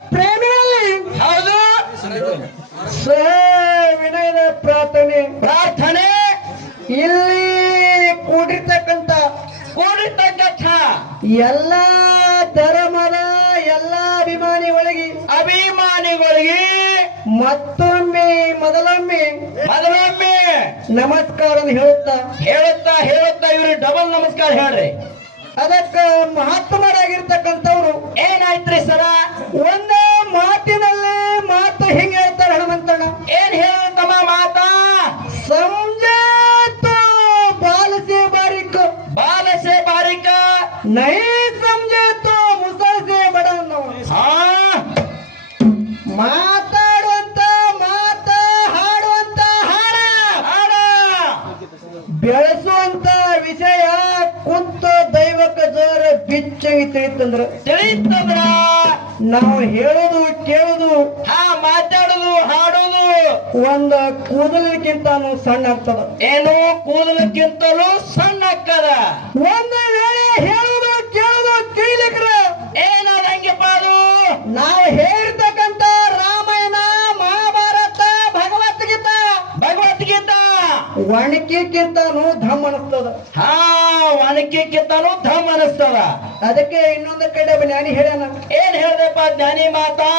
ಪ್ರೇಮಿಗಳಲ್ಲಿ ಹೌದು ವಿನಯದ ಪ್ರಾರ್ಥನೆ ಪ್ರಾರ್ಥನೆ ಇಲ್ಲಿ ಕೂಡಿರ್ತಕ್ಕಂಥ ಎಲ್ಲ ಧರ್ಮದ ಎಲ್ಲ ಅಭಿಮಾನಿಗಳಿಗೆ ಮತ್ತೊಮ್ಮೆ ಮೊದಲೊಮ್ಮೆ ನಮಸ್ಕಾರ ಹೇಳುತ್ತಾ ಇವ್ರು ಡಬಲ್ ನಮಸ್ಕಾರ ಹೇಳ್ರಿ. ಅದಕ್ಕ ಮಹಾತ್ಮರಾಗಿರ್ತಕ್ಕಂಥವ್ರು ಏನಾಯ್ತ್ರಿ ಸರ? ಒಂದು ಮಾತಿನಲ್ಲಿ ಮಾತು ಹಿಂಗೆ ಹೇಳ್ತಾರೆ ಹನುಮಂತಣ್ಣ. ಏನ್ ಹೇಳಂತಮ್ಮ ಮಾತಾ? ಸಮಜಾತು ಬಾಲಸೆ ಬಾರಿಕ ನೈ ಸಮಜಾತು ಮುಸಲ್ಸೆ ಬಡನ್ನ. ಮಾತಾಡುವಂತ ಮಾತ, ಹಾಡುವಂತ ಹಾಡ, ಬೆಳೆಸುವಂತ ವಿಷಯ ಕುಂತ ದೈವಕ ಜೋರ ಬಿಚ್ಚಂಗಿ ತಿಳಿತಂದ್ರ ನಾವು ಹೇಳೋದು ಕೇಳೋದು ಮಾತಾಡೋದು ಹಾಡೋದು ಒಂದ ಕೂದಲಿಕ್ಕಿಂತಾನು ಸಣ್ಣ ಆಗ್ತದ. ಏನು ಕೂದಲಕ್ಕಿಂತಲೂ ಸಣ್ಣ ಆಗ್ತದ. ಒಂದು ವೇಳೆ ಹೇಳೋದು ಕೇಳೋದು ತಿಳಿಲಿಕ್ರ ಏನಾದಂಗೆಪ್ಪ ಅದು? ನಾವು ಹೇಳಿರ್ತಕ್ಕಂಥ ರಾಮಾಯಣ ಮಹಾಭಾರತ ಭಗವದ್ಗೀತಾ ಒಣಕಿಕ್ಕಿಂತಾನು ಧಮ್ ಅನಿಸ್ತದ. ಒಣಕಿಕ್ಕಿಂತಾನು ಧಮ್ ಅನಿಸ್ತದ. ಅದಕ್ಕೆ ಇನ್ನೊಂದು ಕಡೆ ಜ್ಞಾನಿ ಹೇಳ್ಯಾನ. ಏನ್ ಹೇಳ್ದಪ್ಪ ಜ್ಞಾನಿ ಮಾತಾ?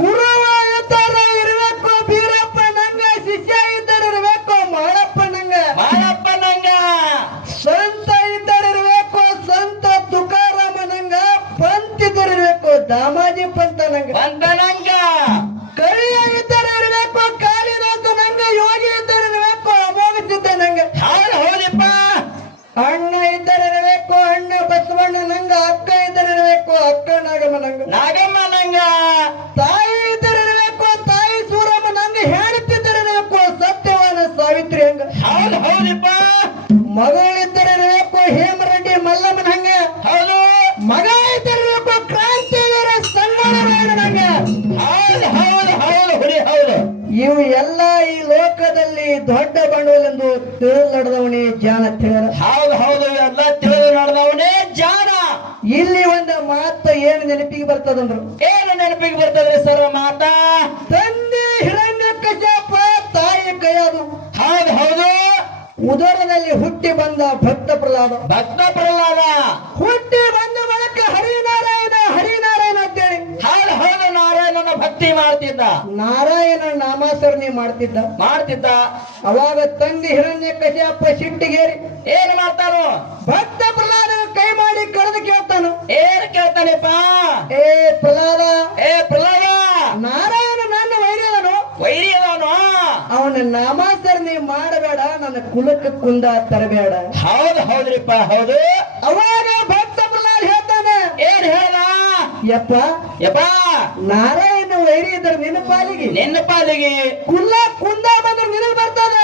ಗುರುವ ಇದ್ದರೆ ಇರಬೇಕು ಬೀರಪ್ಪ ನಂಗ, ಶಿಷ್ಯ ಇದ್ದರೆ ಇರಬೇಕು ಮಾಡಪ್ಪ ನಂಗ, ಸಂತ ಇದ್ದರೆ ಇರಬೇಕು ಸಂತ ತುಕಾರಾಮ ನಂಗ, ಪಂತ್ ಇದ್ದರೆ ಇರಬೇಕು ದಾಮಾಜಿ ಪಂತ ನಂಗ, ಕಳಿಯ ಇದ್ದರೆ ಇರಬೇಕು ಕಾಳಿದಾಸ ನಂಗ, ಯೋಗಿ ಇದ್ದರೆ ಇರಬೇಕು ಅಮೋಘ ಸಿದ್ಧ ನಂಗ, ಹೌದಪ್ಪ. ಅಣ್ಣ ಇದ್ದರೆ ಇರಬೇಕು ಅಣ್ಣ ಬಸವಣ್ಣ ನಂಗ, ಅಕ್ಕ ಇದ್ದರೆ ಇರಬೇಕು ಅಕ್ಕ ನಾಗಮ್ಮ ನಂಗ, ತಾಯಿ ಇದ್ದರೆ ಇರಬೇಕು ತಾಯಿ ಸೂರಮ್ಮ ನಂಗ, ಹೇಳ್ತಿದ್ದರೆ ಇರಬೇಕು ಸತ್ಯವಾನ ಸಾವಿತ್ರಿ ಹಂಗ, ಹೌದಪ್ಪ. ಮಗಳಿದ್ದರೆ ಇರಬೇಕು ಹೇಮರೆಡ್ಡಿ ಮಲ್ಲಮ್ಮನ ಹಂಗ, ಹೌದು. ಮಗ ಇದ್ದರೆ ಇರಬೇಕು ಕ್ರಾಂತಿವೀರ ಸಂಗೊಳ್ಳ ನಂಗ. ಹೌದು. ಇವು ಎಲ್ಲ ಈ ಲೋಕದಲ್ಲಿ ದೊಡ್ಡ ಬಂಡವಾಳೆಂದು ತಿಳಿದು ನಡೆದವನೇ ಜಾಣ ತಿಳಿದ. ಹೌದು ಎಲ್ಲ ತಿಳಿದು ನಡೆದವನೇ ಜಾಣ. ಇಲ್ಲಿ ಒಂದು ಮಾತು ಏನು ನೆನಪಿಗೆ ಬರ್ತದಂದ್ರು? ಏನು ನೆನಪಿಗೆ ಬರ್ತದ್ರಿ ಸರ್ ಮಾತಾ? ತಂದೆ ಹಿರಣ್ಯಕಶ್ಯಪ, ತಾಯಿ ಕೈಯದು. ಹೌದು. ಉದರದಲ್ಲಿ ಹುಟ್ಟಿ ಬಂದ ಭಕ್ತ ಪ್ರಹ್ಲಾದ ಹುಟ್ಟಿ ಬಂದ ಬಳಿಕ ಹರಿನಾರಾಯಣ ಅಂತೇಳಿ ಹೌದು ನಾರಾಯಣನ ಭಕ್ತಿ ಮಾಡ್ತಿದ್ದ, ನಾರಾಯಣ ನಾಮಾಸರಣಿ ಮಾಡ್ತಿದ್ದ. ಅವಾಗ ತಂದೆ ಹಿರಣ್ಯಕಶ್ಯಪ ಸಿಟ್ಟಿಗೇರಿ ಏನ್ ಮಾಡ್ತಾನು? ಭಕ್ತ ಪ್ರಹ್ಲಾದ ಕೈ ಮಾಡಿ ಕರೆದು ಕೇಳ್ತಾನು. ಏನ್ ಕೇಳ್ತಾನೆಪ್ಪ? ಏ ಪ್ರಹ್ಲಾದ, ನಾರಾಯಣ ನನ್ನ ವೈರಿ ಅದಾನು, ಅವನ ನಾಮಾಸರಣಿ ಮಾಡಬೇಡ, ನನ್ನ ಕುಲಕ್ಕೆ ಕುಂದ ತರಬೇಡ. ಹೌದ್ರಿಪ್ಪ. ಹೌದು. ಅವಾಗ ಭಕ್ತ ಪ್ರಹ್ಲಾದ ಹೇಳ್ತಾನೆ. ಏನ್ ಹೇಳ? ಯಪ್ಪ ನಾರಾಯಣ ವೈರಿ ಇದ್ರೆ ನಿನ್ನ ಪಾಲಿಗೆ ಕುಂದ ಬಂದ್ರೆ ನಿನಗೆ ಬರ್ತದ,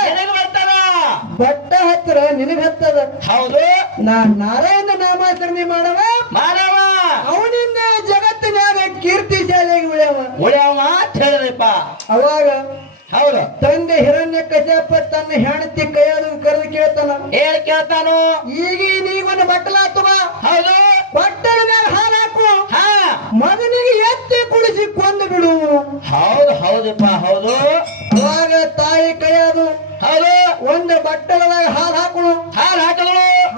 ಬಟ್ಟ ಹತ್ರ ನಿನಗೆ ಹತ್ತದ. ಹೌದು. ನಾರಾಯಣ ನಾಮಾಚರಣೆ ಮಾಡವ ಅವನಿಂದ ಜಗತ್ತಿನಾಗ ಕೀರ್ತಿ ಶಾಲೆಗೆ ಉಳ್ಯಾವ ಹೇಳಿದ್ರಪ್ಪ. ಅವಾಗ ಹೌದು ತಂದೆ ಹಿರಣ್ಯಕಶ್ಯಪ ತನ್ನ ಹೆಂಡತಿ ಕೈಯಾದ ಕರೆದು ಕೇಳ್ತಾನ. ಏನ್ ಕೇಳ್ತಾನು? ಈಗ ನೀಗೊಂದು ಬಟ್ಟಲಾತವ, ಹೌದು, ಬಟ್ಟಲ ಮೇಲೆ ಹಾಲು ಹಾಕು, ಮಗನಿಗೆ ಎತ್ತಿ ಕುಡಿಸಿ ಕೊಂದು ಬಿಡು. ಹೌದಪ್ಪ. ಹೌದು. ಅವಾಗ ತಾಯಿ ಕೈಯಾದು ಹೌದು ಒಂದು ಬಟ್ಟಲದಾಗ ಹಾಲು ಹಾಕಳು,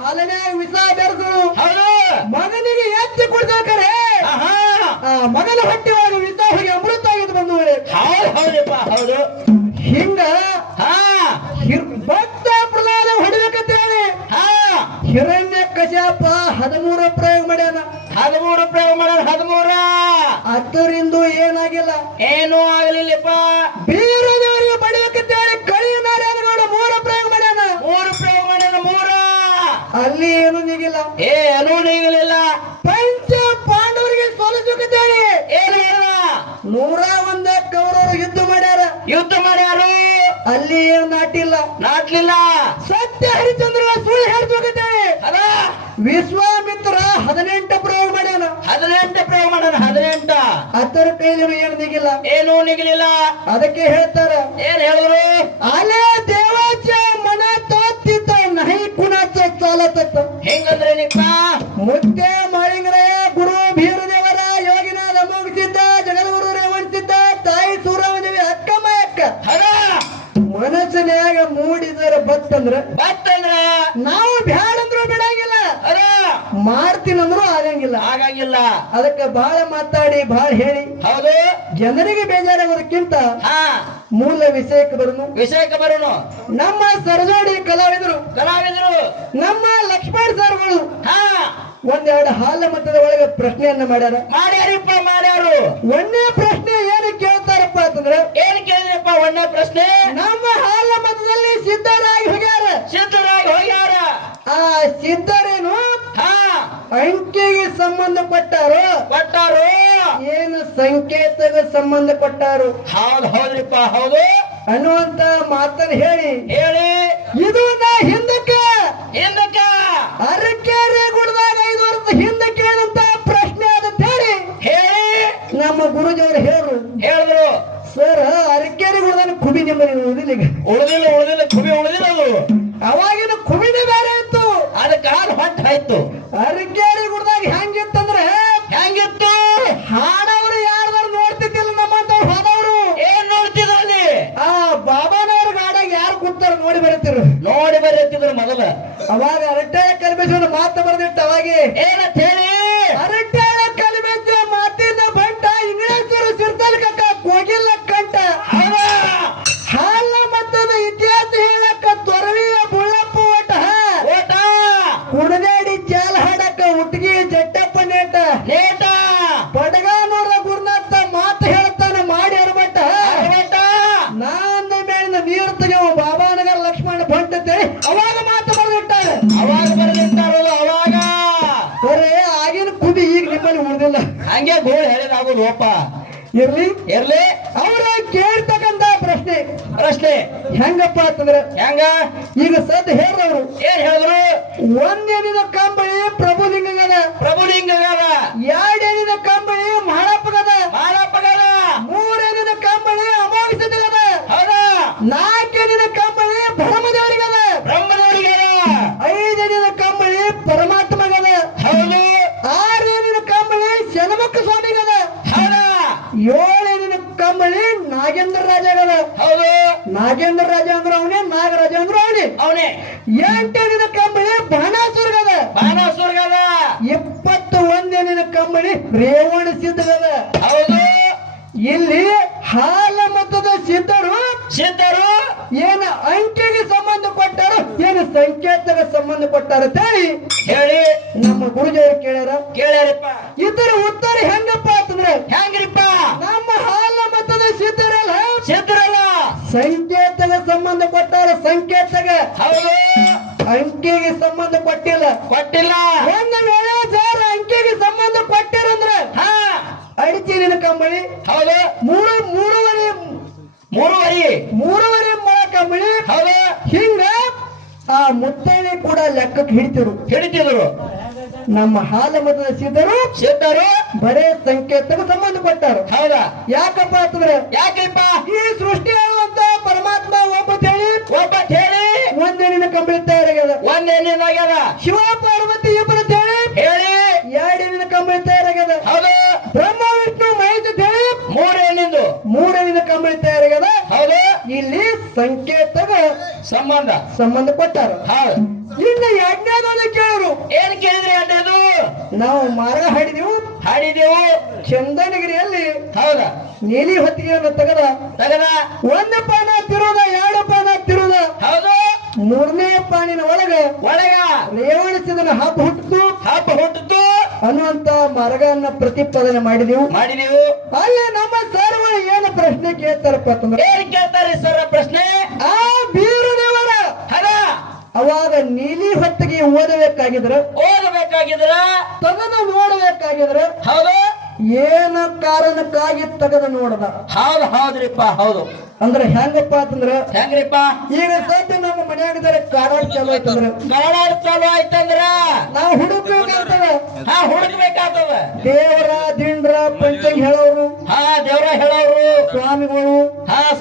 ಹಾಲಿನಾಗ ವಿಷ ಬೆರೆಸಳು. ಹೌದು. ಮಗನಿಗೆ ಎತ್ತಿ ಕುಡಿದ್ರೆ ಮಗನ ಹೊಟ್ಟೆ ಒಳಗೆ ವಿಷ ಹೋಗಿ ಅಮೃತ ಆಗಿದ್ದು ಬಂದು. ಹೌದಪ್ಪ. ಹೌದು. ಹಿಂಗ ಭಕ್ತ ಪ್ರಹ್ಲಾದ ಹೊಡಿಬೇಕಂತ ಹೇಳಿ ಹಿರಣ್ಯಕಶ್ಯಪ 13 ಪ್ರಯೋಗ ಮಾಡ್ಯಾನ. 13 ಅದರಿಂದ ಏನಾಗಿಲ್ಲ, ಏನೂ ಆಗಲಿಲ್ಲಪ್ಪ. ಬೀರದೇವರಿಗೆ ಬಡಿಬೇಕಂತ ಹೇಳಿ ಕಳಿಯ ನಾರಾಯಣಗೌಡ 3 ಪ್ರಯೋಗ ಮಾಡ್ಯಾನ. 3 ಅಲ್ಲಿ ಏನು ನೀಗಿಲ್ಲ, ಏನೂ ನೀಗಲಿಲ್ಲ. ಪಂಚ ಪಾಂಡವರಿಗೆ ಸೋಲಿಸಬೇಕಂತ ಹೇಳಿ ಏನು 101 ಕೌರವರು ಯುದ್ಧ ಮಾಡ್ಯಾರು. ಅಲ್ಲಿ ಏನು ನಾಟ್ಲಿಲ್ಲ. ಸತ್ಯ ಹರಿಚಂದ್ರ ಸುಳ್ಳು ಹೇಳ್ಬೇಕಂತ ಹೇಳಿ ವಿಶ್ವಾಮಿತ್ರ 18 ಪ್ರಯೋಗ ಮಾಡ್ಯಾನ. 18 ಅದರ ಕೈಲಿ ಏನು ನೀಗಿಲ್ಲ, ಏನೂ ನಿಗಲಿಲ್ಲ. ಅದಕ್ಕೆ ಹೇಳ್ತಾರ. ಏನ್ ಹೇಳಿದ್ರು? ಅಲೆ ದೇವಾಚ ಮನ ತೋತ್ತಿತ್ತ ನಹಿ ಕುಣಾಚ ಚಾಲತ್ತ. ಹೆಂಗಂದ್ರೆ ಮುಖ್ಯ ಮಾಳಿಂಗರಯ್ಯ, ಗುರು ಭೀರದೇವರ, ಯೋಗಿನಾಥ ಅಮೋಘ ಸಿದ್ಧ, ಜಗದ್ಗುರು ಬತ್ತಂದ್ರ ಬತ್ತಂದ್ರ ನಾವು ಬ್ಯಾಡಂದ್ರು ಬಿಡಂಗಿಲ್ಲ, ಅದ ಮಾಡ್ತೀನಂದ್ರು ಆಗಂಗಿಲ್ಲ. ಆಗಂಗಿಲ್ಲ. ಅದಕ್ಕೆ ಬಹಳ ಮಾತಾಡಿ ಬಹಳ ಹೇಳಿ ಹೌದು, ಜನರಿಗೆ ಬೇಜಾರಾಗೋದಕ್ಕಿಂತ ಹಾ ಮೂಲ ವಿಷಯಕ್ಕೆ ಬರುನು. ವಿಷಯಕ್ಕೆ ಬರೋನು. ನಮ್ಮ ಸರಜೋಡಿ ಕಲಾವಿದರು, ಕಲಾವಿದರು, ನಮ್ಮ ಲಕ್ಷ್ಮಣ್ ಸರ್ಗಳು ಹಾ ಒಂದೆರಡು ಹಾಲ ಮತದ ಒಳಗೆ ಪ್ರಶ್ನೆಯನ್ನ ಮಾಡ್ಯಾರ. ಮಾಡ್ಯಾರಿಪ್ಪ, ಮಾಡ್ಯಾರು. ಒಂದೇ ಪ್ರಶ್ನೆ ಏನು ಕೇಳ್ತಾರಪ್ಪ ಅಂತಂದ್ರೆ, ಏನ್ ಕೇಳಿದ್ರಪ್ಪ? ಒಂದೇ ಪ್ರಶ್ನೆ. ನಮ್ಮ ಹಾಲ ಮತದಲ್ಲಿ ಸಿದ್ಧರಾಗಿ ಹೋಗ್ಯಾರ. ಸಿದ್ಧರಾಗಿ ಹೋಗ್ಯಾರ. ಆ ಸಿದ್ಧರೇನು ಹಾ ಅಂಕೆಗೆ ಸಂಬಂಧಪಟ್ಟಾರು, ಕೊಟ್ಟಾರು. ಏನು ಸಂಕೇತಕ್ಕೆ ಸಂಬಂಧಪಟ್ಟಾರು ಹೌದು, ಹೌದ್ರಿಪ್ಪ, ಹೌದು ಅನ್ನುವಂತ ಮಾತನ್ನ ಹೇಳಿ ಹೇಳಿ ಇದು ನಾ ಹಿಂದಕ್ಕೆ ಹಿಂದಕ್ಕ ಅರಕೆರೆ ಗುಡ್ದಾಗ 5 ವರ್ಷದ ಹಿಂದಕ್ಕೆ ಏನಂತ ಪ್ರಶ್ನೆ ಅಂತ ಹೇಳಿ ಹೇಳಿ ನಮ್ಮ ಗುರುಜಿಯವರು ಹೇಳಿದ್ರು. ಸರ್ ಅರಕೆರೆ ಗುಡ್ದಾನ ಕುಬಿ ನಿಮ್ಮನೆ ಉಳಿದಿಲ್ಲ, ಈಗ ಉಳಿದಿಲ್ಲ ಕುಬಿ ಉಳಿದಿಲ್ಲ. ಅದು ಅವಾಗಿನ ಕುಬಿನೇ ಬೇರೆ ಇತ್ತು, ಅದಕ್ಕೆ ಹಾಲು ಹೊಟ್ಟ ಆಯ್ತು. ಅರಕೆರೆ ಗುಡ್ದಾಗ ಹೆಂಗಿತ್ತಂದ್ರೆ ಹೆಂಗಿತ್ತು? ಹಾಡವ್ರು ಯಾರ್ದಾರು ನೋಡ್ತಿದ್ದಿಲ್ಲ, ನಮ್ಮಂತವ್ರು ಹೋದವ್ರು ಏನ್ ನೋಡ್ತಿದ್ರು ಅಲ್ಲಿ? ಆ ಬಾಬಾನವ್ರ ಗಾಡಾಗ ಯಾರು ಕೂತಾರ ನೋಡಿ ಬರೀತಿರು, ನೋಡಿ ಬರೀತಿದ್ರು ಮೊದಲ. ಅವಾಗ ಅರಟಾಳ ಕಲಿಬೇಜ ಮಾತ ಬರ್ದಿಟ್ಟು ಅವಾಗೆ ಏನಂತ ಹೇಳಿ? ಅರಟಾಳ ಕಲಿಬೇಜ ಮಾತಿನ ಬಂಟ ಇಂಗ್ಲೇಶ್ವರ ಸಿರ್ತಾಲ್ ಕಕ್ಕ ಕೋಗಿಲ್ಲ ಕಂಠ ಹೌದಾ? ಹಾಲ ಮತದ ಇತಿಹಾಸ ಹೇಳಕ್ಕ ತೊರವಿಯ ಬುಳ್ಳಪ್ಪ ಒಟ್ಟ ಓಟ ಕುಡದಾಡಿ ಜಾಲ ಹಾಡಕ್ಕ ಹುಟ್ಟಿಗೆ ಜಟ್ಟಪ್ಪ ನೇಟ ನೇಟ ಬಡಗಾನೂರ ಗುರುನಾಥ ಮಾತು ಹೇಳ್ತಾನೆ ಮಾಡಿ ಅರ್ಬಟ್ಟ ಓಟ ನಾಂದ ಮೇಲಿನ ನೀರು ತೆಗೆವ ಬಾಬಾನಗರ ಲಕ್ಷ್ಮಣ ಭಟ್ ಅಂತೇಳಿ ಅವಾಗ ಮಾತು ಬರ್ದಿಟ್ಟಾರೆ. ಅವಾಗ ಬರೆದಿಟ್ಟಾರದು. ಅವಾಗ ಬರೇ ಆಗಿನ ಕುದಿ ಈಗ ನಿಮ್ಮಲ್ಲಿ ಉಳಿದಿಲ್ಲ. ಹಂಗೆ ಗೋಳು ಹೇಳಿದಾಗೋದು ಓಪ. ಇರ್ಲಿ ಇರ್ಲಿ. ಅವ್ರ ಕೇಳ್ತಕ್ಕಂತ ಪ್ರಶ್ನೆ ಹೆಂಗಪ್ಪ ಅಂತಂದ್ರೆ, ಹೆಂಗ ಈಗ ಸದ್ ಹೇಳ್ದವ್ರು ಏನ್ ಹೇಳಿದ್ರು? ಒಂದೇನಿನ ಕಂಬಳಿ ಪ್ರಭುಲಿಂಗದ, ಪ್ರಭುಲಿಂಗದ. ಎರಡೇನಿನ ಕಂಬಳಿ ಮಹಾಳಪ್ಪಗದ, ಮಾಳಪ್ಪಗದ. ಮೂರೇನಿನ ಕಂಬಳಿ ಅಮೋಘಸಿದ್ದಗದ, ಹೌದಾ? ನಾಲ್ಕೇನಿನ ಕಂಬಳಿ ಭರಮದೇವರಿಗದ, ಬ್ರಹ್ಮದೇವರಿಗದ. ಐದನೇನ ಕಂಬಳಿ ಪರಮಾತ್ಮಗದ, ಹೌದು. ಆರೇನಿನ ಕಂಬಳಿ ಶನಮಕ್ಕ ಸ್ವಾಮಿಗದ, ಹೌದಾ? ಏಳೇನಿನ ಕಂಬಳಿ ನಾಗೇಂದ್ರ ರಾಜಗದ. ಹೌದು. ನಾಗೇಂದ್ರ ರಾಜ ಅಂದ್ರ ಅವನೇ, ನಾಗರಾಜ ಅಂದ್ರ ಅವನೇ. ಅವನೇ. ಎಂಟನೇನ ಕಂಬಳಿ ಬಾಣಾಸುರಗದ, ಬಾಣಾಸುರಗದ. 21ನೇನಿನ ಕಂಬಳಿ ರೇವಣ ಸಿದ್ಧಗದ. ಹೌದು. ಇಲ್ಲಿ ಹಾಲ ಮತದ ಸಿದ್ಧರು ಏನ ಅಂಕೆಗೆ ಸಂಬಂಧ ಕೊಟ್ಟಾರ, ಏನು ಸಂಕೇತಕ್ಕೆ ಸಂಬಂಧ ಕೊಟ್ಟಾರ ಅಂತೇಳಿ ಹೇಳಿ ನಮ್ಮ ಗುರುಜಿಯವರು ಕೇಳ್ಯಾರಪ್ಪ. ಇದರ ಉತ್ತರ ಹೆಂಗಪ್ಪ ಅಂತಂದ್ರೆ, ಹೆಂಗ್ರಿಪ್ಪ? ನಮ್ಮ ಹಾಲ ಮತದ ಸಿದ್ಧರಲ್ಲ ಸಿದ್ಧರಲ್ಲ, ಸಂಕೇತಕ್ಕೆ ಸಂಬಂಧ ಕೊಟ್ಟಾರ. ಸಂಕೇತಗೆ ಹೌದು, ಅಂಕೆಗೆ ಸಂಬಂಧ ಕೊಟ್ಟಿಲ್ಲ. ಕೊಟ್ಟಿಲ್ಲ. ಒಂದು ವೇಳೆ ಬೇರೆ ಅಂಕೆಗೆ ಸಂಬಂಧ ಕೊಟ್ಟಿರಂದ್ರೆ ಹಾ ಅಡಿಚಿನ ಕಂಬಳಿ, ಹೌದು. ಮೂರುವರೆ ಮೊಳ ಕಂಬಳಿ, ಹೌದು. ಹಿಂಗ ಆ ಮುತ್ತೈದೆ ಕೂಡ ಲೆಕ್ಕಕ್ಕೆ ಹಿಡಿತಿದ್ರು. ನಮ್ಮ ಹಾಲ ಮತದ ಸಿದ್ಧರು ಬರೇ ಸಂಕೇತಕ್ಕೆ ಸಂಬಂಧ ಕೊಟ್ಟಾರ. ಹೌದಾ? ಯಾಕಪ್ಪ ಅಂತಂದ್ರೆ, ಯಾಕಪ್ಪ? ಈ ಸೃಷ್ಟಿ ಆಗುವಂತ ಪರಮಾತ್ಮ ಒಬ್ಬ ಹೇಳಿ ಒಂದೇನಿನ ಕಂಬಳಿ ತಯಾರಾಗ್ಯದ, ಒಂದೇನಾಗ್ಯದ. ಶಿವ ಪಾರ್ವತಿ ಇಬ್ಬರು ಹೇಳಿ ಎರಡೇನಿನ ಕಂಬಳಿ ತಯಾರಾಗ್ಯದ. ಹೌದು. ಬ್ರಹ್ಮ ವಿಷ್ಣು ಮಹೇಶ್ ಅಂತ ಹೇಳಿ ಮೂರನೇನ ಕಂಬಳಿ ತಯಾರಾಗ್ಯದ. ಹೌದು. ಇಲ್ಲಿ ಸಂಕೇತಗ ಸಂಬಂಧ ಕೊಟ್ಟಾರ. ಹೌದು. ಇನ್ನು ಎರಡನೇದೊಂದು ಕೇಳರು. ಏನ್ ಕೇಳಿದ್ರಿ? ಎರಡನೇದು ನಾವು ಮಾರ್ಗ ಹಾಡಿದೆವು ಚಂದನಗಿರಿಯಲ್ಲಿ. ಹೌದಾ? ನೀಲಿ ಹೊತ್ತಿಗೆಯನ್ನು ತೆಗದ ಒಂದು ಪಾನ ತಿರುವುದ, ಎರಡು ಪಾನ ತಿರುವುದ, ಹೌದು. ಮೂರನೇ ಪಾನಿನ ಒಳಗ ರೇವಣಿಸಿದನ ಹಬ್ಬ ಹುಟ್ಟಿತು ಅನ್ನುವಂತ ಮಾರ್ಗನ್ನ ಪ್ರತಿಪಾದನೆ ಮಾಡಿದೆವು. ಅಲ್ಲಿ ನಮ್ಮ ಸರ್ಗಳು ಏನು ಪ್ರಶ್ನೆ ಕೇಳ್ತಾರಪ್ಪ ಅಂತಂದ್ರೆ, ಏನ್ ಕೇಳ್ತಾರೆ ಸರ್ ಪ್ರಶ್ನೆ? ಆ ಬೀರುದೇವರ ಅವಾಗ ನೀಲಿ ಹೊತ್ತಿಗೆ ಓದಬೇಕಾಗಿದ್ರ ತೆಗೆದು ನೋಡಬೇಕಾಗಿದ್ರ ಹೌದು. ಏನ ಕಾರಣಕ್ಕಾಗಿ ತೆಗೆದು ನೋಡದ? ಹೌದ್ರಿಪ್ಪ. ಹೌದು. ಅಂದ್ರೆ ಹೆಂಗಪ್ಪ ಅಂತಂದ್ರೆ, ಹೆಂಗ್ರಿಪ್ಪ? ಈಗ ಸದ್ಯ ನಮ್ಮ ಮನೆಯಾಗಿದ್ದಾರೆ ಕಾರಾಡ್ ಚಾಲು ಆಯ್ತಂದ್ರ ನಾವು ಹುಡುಕ್ಬೇಕಾಗ್ತದ. ಹುಡುಕ್ಬೇಕಾಗ್ತದ. ದೇವರ ದಿಂಡ್ರ ಪಂಚಂಗ್ ಹೇಳೋರು, ದೇವರ ಹೇಳೋರು, ಸ್ವಾಮಿಗಳು,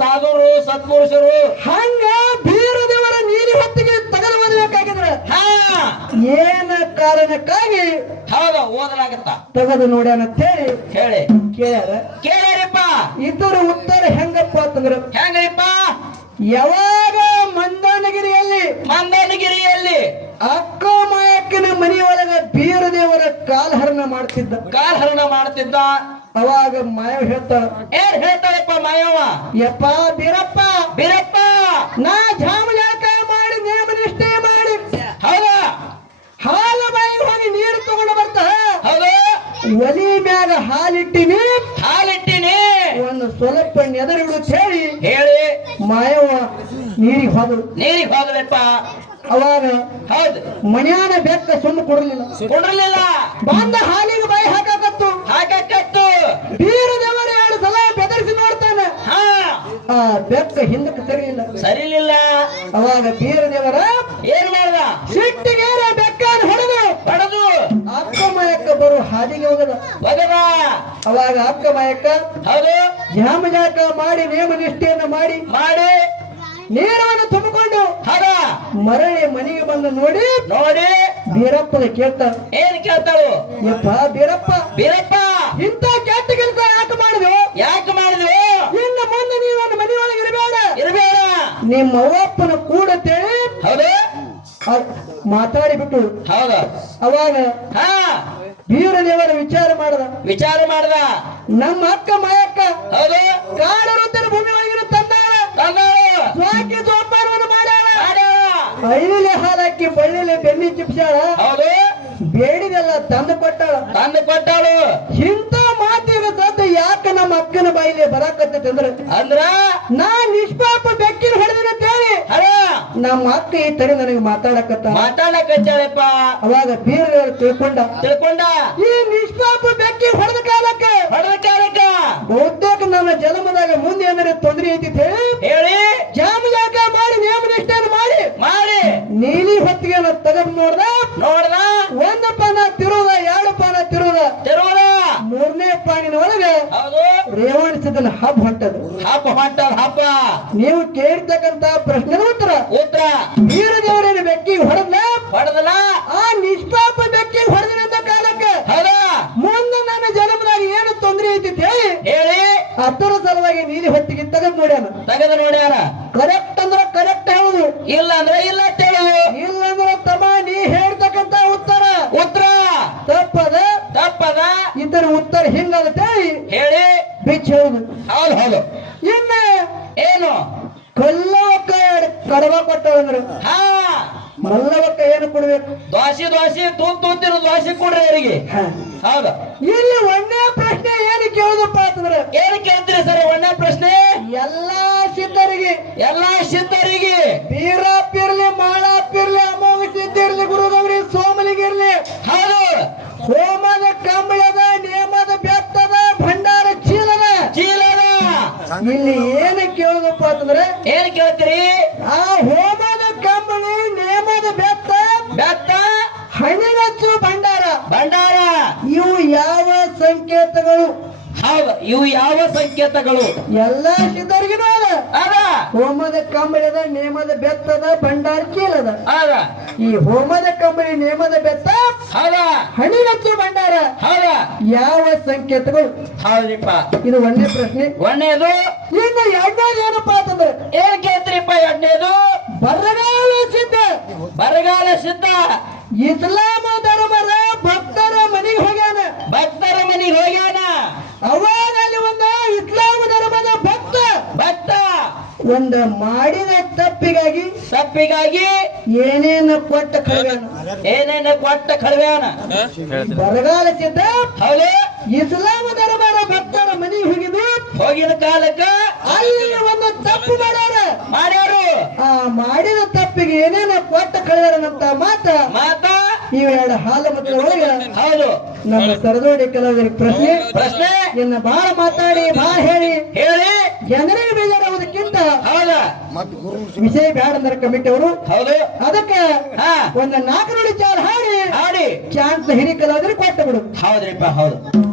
ಸಾಧುರು, ಸತ್ಪುರುಷರು, ಹಂಗ ಬೀರ ದೇವರ ನೀಲಿ ಹೊತ್ತಿಗೆ ತೆಗೆದು ಓದಬೇಕಾಗಿದ್ರ ಏನ ಕಾರಣಕ್ಕಾಗಿ ಓದಲಾಗತ್ತ ತೆಗೆದು ನೋಡ್ಯಾನ ಅಂತ ಹೇಳಿ ಕೇಳ್ಯಾರಪ್ಪ. ಇದರ ಉತ್ತರ ಹೆಂಗಪ್ಪ ಅಂತಂದ್ರ, ಹೆಂಗ್ರಿಪ್ಪ? ಯಾವಾಗ ಮಂದಾನಗಿರಿಯಲ್ಲಿ ಮಾಡ್ತಿದ್ದ. ಕಾಲಹರಣ ಮಾಡ್ತಿದ್ದ. ಅವಾಗ ಮಾಯವ್ ಹೇಳ್ತಾಳ, ಏನ್ ಹೇಳ್ತಾಳಪ್ಪ ಮಾಯವ್ವ? ಯಪ್ಪ ಬೀರಪ್ಪ, ಬೀರಪ್ಪ ನಾ ಜಾಮ ಯಾಕ ಮಾಡಿ ನೇಮ ನಿಷ್ಠೆ ಮಾಡಿ ಹೌದಾ? ಹಾಲ ಬಾಯಿ ಹೋಗಿ ನೀರು ತಗೊಂಡು ಬರ್ತ ಹೌದು. ಒಲಿ ಮ್ಯಾಗ ಹಾಲಿಟ್ಟಿನಿ, ಹಾಲಿಟ್ಟಿನಿ, ಒಂದು ಸ್ವಲ್ಪ ನೆದರಿಡು ಹೇಳಿ ಹೇಳಿ ಮಾಯವ್ವ ನೀರಿಗೆ ಹೋದಳು. ನೀರಿಗೆ ಹೋದ್ರಪ್ಪ. ಅವಾಗ ಹೌದು. ಮನ್ಯಾನ ಬೆಕ್ಕ ಸುಮ್ಮ ಕೊಡಲಿಲ್ಲ, ಕೊಡ್ರಲಿಲ್ಲ. ಬಂದ ಹಾಲಿಗೆ ಬಾಯಿ ಹಾಕಾಕತ್ತು. ಹಾಕತ್ತು. ಬೀರ ದೇವರ 2 ಸಲ ಬೆದರಿಸಿ ನೋಡ್ತಾನೆ. ಹಾ, ಆ ಬೆಕ್ಕ ಹಿಂದಕ್ಕೆ ಸರಿಯಿಲ್ಲ. ಸರಿಲಿಲ್ಲ. ಅವಾಗ ಬೀರ ದೇವರ ಏನ್ ಮಾಡ್ದ? ಸಿಟ್ಟಿಗೆ ಬೆಕ್ಕನ್ನು ಹೊಡೆದು ಹೊಡೆದು ಅಕ್ಕ ಮಾಯಕ್ಕ ಬರೋ ಹಾದಿಗೆ ಹೋಗದ. ಹೋಗದ. ಅವಾಗ ಅಕ್ಕ ಮಾಯಕ್ಕ ಹೌದು. ಜಾಮ ಜಾಕ ಮಾಡಿ ನೇಮ ನಿಷ್ಠೆಯನ್ನು ಮಾಡಿ ಮಾಡಿ ನೀರವನ್ನು ತುಂಬಿಕೊಂಡು ಹೌದ ಮರಳಿ ಮನೆಗೆ ಬಂದು ನೋಡಿ ನೋಡಿ ಬೀರಪ್ಪನ ಕೇಳ್ತಾರ. ಏನ್ ಕೇಳ್ತಾಳು? ಯಪ್ಪ ಬೀರಪ್ಪ, ಬೀರಪ್ಪ ಇಂಥ ಕೆಟ್ಟ ಕೆಲಸ ಯಾಕೆ ಮಾಡಿದ್ವು? ಯಾಕೆ ಮಾಡಿದ್ವಿ? ಇನ್ನು ಮುಂದೆ ನೀವು ನನ್ನ ಮನೆಯೊಳಗೆ ಇರಬೇಡ, ಇರಬೇಡ. ನಿಮ್ಮ ಅವ್ವಪ್ಪನ ಕೂಡತೇಳಿ ಹೌದು. ಮಾತಾಡಿಬಿಟ್ಟು ಹೌದು. ಅವಾಗ ಹಾ, ಬೀರ ದೇವರ ವಿಚಾರ ಮಾಡದ. ವಿಚಾರ ಮಾಡ್ದ. ನಮ್ಮ ಅಕ್ಕ ಮಾಯಕ್ಕ ಹೌದು. ಕಾಡ ವೃದ್ಧರ ಭೂಮಿ ಒಳಗಿನ ತಂದಾಳ, ತಂದಾಳು. ಸ್ವಾಕಿ ಜೋಪಾನವನ್ನು ಮಾಡ್ಯಾಳ, ಮಾಡ್ಯಾಳ. ಐಲಿಲೆ ಹಾಲಾಕಿ ಬಳ್ಳಿಲೆ ಬೆನ್ನಿ ಚಿಪ್ಸಾಳ, ಹೌದು. ಬೇಡಿದೆಲ್ಲ ತಂದು ಕೊಟ್ಟಾಳ. ತಂದು ಕೊಟ್ಟಾಳು. ಇಂಥ ಮಾತಿನ ಸದ್ದು ಯಾಕ ನಮ್ಮ ಅಕ್ಕನ ಬಾಯಿಲೆ ಬರಾಕತ್ತೈತೆ ಅಂದ್ರೆ ಅಂದ್ರ ನಾ ನಿಷ್ಪಾಪ ಬೆಕ್ಕಿನ ಹೊಡೆದಿನ ಅಂತೇಳಿ ಅರ ನಮ್ಮ ಅಕ್ಕ ಈ ತರ ನನಗೆ ಮಾತಾಡಕತ್ತ. ಮಾತಾಡಕತ್ತಾಳಪ್ಪ. ಅವಾಗ ಬೀರ ತಿಳ್ಕೊಂಡ, ಈ ನಿಷ್ಪಾಪ ಬೆಕ್ಕಿ ಹೊಡೆದ ಕಾಲಕ್ಕೆ ಬಹುತೇಕ ನನ್ನ ಜನ್ಮದಾಗ ಮುಂದೆ ಏನಾರ ತೊಂದರೆ ಐತಿ ಅಂತ ಹೇಳಿ ಜಾಮ ಜಾಗ ಮಾಡಿ ನೇಮ ನಿಷ್ಠೆಯನ್ನು ಮಾಡಿ ಮಾಡಿ ನೀಲಿ ಹೊತ್ತಿಗೆ ತೆಗೆದು ನೋಡ್ದ. ಒಂದು ಪಾನ ತಿರುವುದ, 2 ಪಾನ ತಿರುವುದ, 3ನೇ ಪಾನಿನ ಒಳಗೆ ಹೌದು. ರೇವಣ ಸಿದ್ದನ ಹಬ್ಬ ಹೊಂಟದು. ಹಬ್ಬ ಹೊಂಟದ ಹಬ್ಬ. ನೀವು ಕೇಳಿರ್ತಕ್ಕಂತ ಪ್ರಶ್ನೆ ಉತ್ತರ ವೀರ ದೇವರೇನು ಬೆಕ್ಕಿಗೆ ಹೊಡೆದಲ್ಲ, ಆ ನಿಷ್ಪಾಪ ಬೆಕ್ಕಿಗೆ ಹೊಡೆದಿನಂತ ಕಾಲಕ್ಕೆ ಮುಂದೆ ನನ್ನ ಜನ್ಮದಾಗ ಏನು ತೊಂದರೆ ಐತಿ ಹೇಳಿ ಅದರ ಸಲುವಾಗಿ ನೀಲಿ ಹೊತ್ತಿಗೆ ತೆಗೆದು ನೋಡ್ಯಾನ. ಕರೆಕ್ಟ್ ಅಂದ್ರೆ ಕರೆಕ್ಟ್ ಹೇಳುದು, ಇಲ್ಲ ಅಂದ್ರೆ ಇಲ್ಲ ಹೇಳುದು. ಇಲ್ಲಂದ್ರೆ ತಮ್ಮ ನೀ ಹೇಳ್ತಕ್ಕಂತ ಉತ್ತರ ತಪ್ಪದ ಇದರ ಉತ್ತರ ಹಿಂಗಾಗುತ್ತೆ ಹೇಳಿ ಬಿಚ್ಚ ಹೇಳುದು. ಹೌದು ಹೌದು. ಇನ್ನ ಏನು ಕಲ್ಲವಕ್ಕ ಕಡವ ಕೊಟ್ಟವಂದ್ರು ಹಾ, ಮಲ್ಲವಕ್ಕ ಏನು ಕೊಡ್ಬೇಕು? ದ್ವಾಸಿ ತೂತಿರೋ ದ್ವಾಸಿ ಕೊಡ್ರಿ ಅವರಿಗೆ. ಹೌದು. ಇಲ್ಲಿ ಒಂದೇ ಪ್ರಶ್ನೆ ಏನು ಕೇಳುದಪ್ಪ ಅಂತಂದ್ರೆ ಏನು ಕೇಳ್ತೀರಿ ಸರ್? ಒಂದೇ ಪ್ರಶ್ನೆ. ಎಲ್ಲಾ ಸಿದ್ಧರಿಗೆ ಬೀರಪ್ಪಿರ್ಲಿ, ಮಾಳಪ್ಪಿರ್ಲಿ, ಅಮೋಘ ಸಿದ್ಧಿರ್ಲಿ, ಗುರುಗೌರಿ ಸೋಮಲಿಗಿರ್ಲಿ, ಹೌದು, ಹೋಮದ ಕಂಬಳದ, ನೇಮದ ಬೆತ್ತದ, ಭಂಡಾರ ಚೀಲದ ಇಲ್ಲಿ ಏನು ಕೇಳುದಪ್ಪ ಅಂತಂದ್ರೆ ಏನ್ ಕೇಳ್ತೀರಿ? ಆ ಹೋಮದ ಕಂಬಳಿ, ನೇಮದ ಬೆತ್ತ, ಹಣಿಗಚ್ಚು, ಭಂಡಾರ ಇವು ಯಾವ ಸಂಕೇತಗಳು? ಹೌದು, ಇವು ಯಾವ ಸಂಕೇತಗಳು? ಎಲ್ಲಾ ಸಿದ್ಧರಿಗೂ ಅದ. ಹೋಮದ ಕಂಬಳದ, ನೇಮದ ಬೆತ್ತದ, ಭಂಡಾರ ಚೀಲದ. ಈ ಹೋಮದ ಕಂಬಳಿ, ನೇಮದ ಬೆತ್ತ, ಹಣಿಗಚ್ಚು, ಭಂಡಾರ ಯಾವ ಸಂಕೇತಗಳು? ಹೌದಿಪ್ಪ. ಇದು ಒಂದೇ ಪ್ರಶ್ನೆ. ಒಂದೇದು. ಇನ್ನು 2ನೇದು ಏನಪ್ಪಾ ಅಂತಂದ್ರೆ ಏನ್ ಕೇಳ್ತೀರಿಪ್ಪ? 2ನೇದು ಬರಗಾಲ ಸಿದ್ಧ ಇಸ್ಲಾಮ ಧರ್ಮದ ಭಕ್ತರ ಮನೆಗೆ ಹೋಗ್ಯಾನ. ಅವಾಗ ಅಲ್ಲಿ ಒಂದು ಇಸ್ಲಾಮ ಧರ್ಮದ ಭಕ್ತ ಒಂದು ಮಾಡಿದ ತಪ್ಪಿಗಾಗಿ ಏನೇನು ಕೊಟ್ಟ ಕಳವ್ಯಾನ. ಬರಗಾಲ ಸಿದ್ಧ ಹೌದು. ಇಸ್ಲಾಮ ಧರ್ಮದ ಭಕ್ತರ ಮನೆಗೆ ಹೋಗಿದ ಕಾಲಕ್ಕ ಅಲ್ಲಿ ಒಂದು ತಪ್ಪು ಮಾಡ್ಯಾರು. ಆ ಮಾಡಿದ ತಪ್ಪಿಗೆ ಏನೇನು ಕೊಟ್ಟ ಕಳವ್ಯಾರಂತ ಮಾತ ಇವೆರಡು ಹಾಲು ಮಕ್ಕಳ ಒಳಗೆ ಹೌದು. ನಮ್ಮ ಸರದೋಡಿ ಕೆಲವರಿಗೆ ಪ್ರಶ್ನೆ ಇನ್ನು ಬಹಳ ಮಾತಾಡಿ ಬಹಳ ಹೇಳಿ ಜನರಿಗೆ ಬೇಜಾರಾಗುವುದಕ್ಕಿಂತ ವಿಷಯ ಬ್ಯಾಡ ಅಂದ್ರೆ ಕಮಿಟಿ ಅವರು ಹೌದು. ಅದಕ್ಕೆ ಒಂದು 4 ನುಡಿ ಚಾಲ್ ಹಾಡಿ ಚಾನ್ಸ್ ಹಿರಿಕಲಾದ್ರೆ ಕೊಟ್ಟು ಬಿಡು. ಹೌದ್ರಿಪ್ಪ, ಹೌದು.